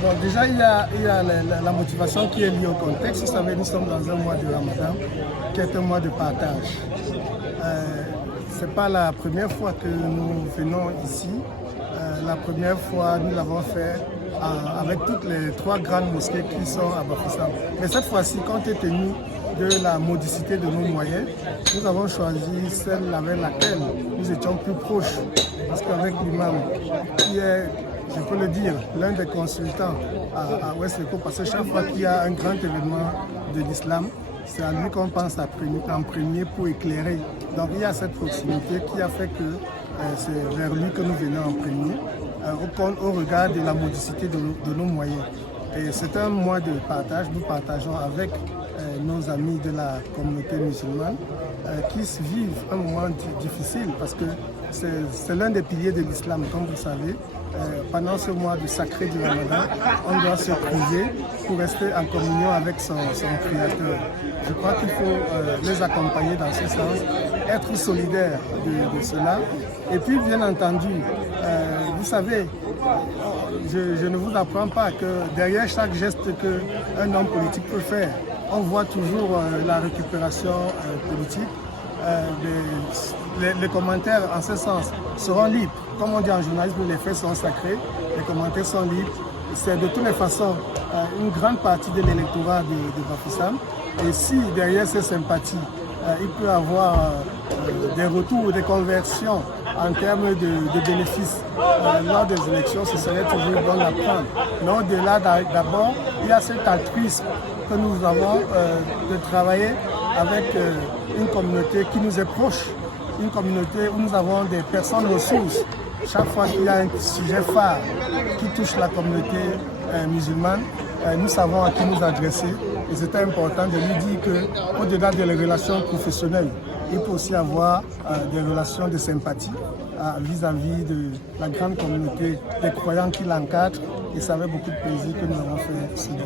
Bon, déjà, il y a la motivation qui est liée au contexte. Vous savez, nous sommes dans un mois de Ramadan, qui est un mois de partage. Ce n'est pas la première fois que nous venons ici. La première fois, nous l'avons fait avec toutes les 3 grandes mosquées qui sont à Bafoussam. Mais cette fois-ci, compte tenu de la modicité de nos moyens, nous avons choisi celle avec laquelle nous étions plus proches. Parce qu'avec l'imam, qui est, je peux le dire, l'un des consultants à Ouest Leco, parce que chaque fois qu'il y a un grand événement de l'islam, c'est à lui qu'on pense en premier pour éclairer. Donc il y a cette proximité qui a fait que c'est vers lui que nous venons en premier, au regard de la modicité de nos moyens. Et c'est un mois de partage, nous partageons avec nos amis de la communauté musulmane qui vivent un moment difficile parce que c'est l'un des piliers de l'islam, comme vous savez. Pendant ce mois de sacré du Ramadan, on doit se priver pour rester en communion avec son Créateur. Je crois qu'il faut les accompagner dans ce sens, être solidaires de cela. Et puis, bien entendu, vous savez, je ne vous apprends pas que derrière chaque geste qu'un homme politique peut faire, on voit toujours la récupération politique. Les commentaires en ce sens seront libres. Comme on dit en journalisme, les faits sont sacrés, les commentaires sont libres. C'est de toutes les façons une grande partie de l'électorat de Bafoussam. Et si derrière ces sympathies, il peut y avoir des retours, des conversions en termes de bénéfices lors des élections, ce serait toujours bon à prendre. Mais au-delà, d'abord, il y a cet altruisme que nous avons de travailler avec une communauté qui nous est proche, une communauté où nous avons des personnes ressources. Chaque fois qu'il y a un sujet phare qui touche la communauté musulmane, nous savons à qui nous adresser. Et c'est important de lui dire qu'au-delà des relations professionnelles, il peut aussi avoir des relations de sympathie vis-à-vis de la grande communauté des croyants qui l'encadrent. Et ça avait beaucoup de plaisir que nous avons fait ce jour.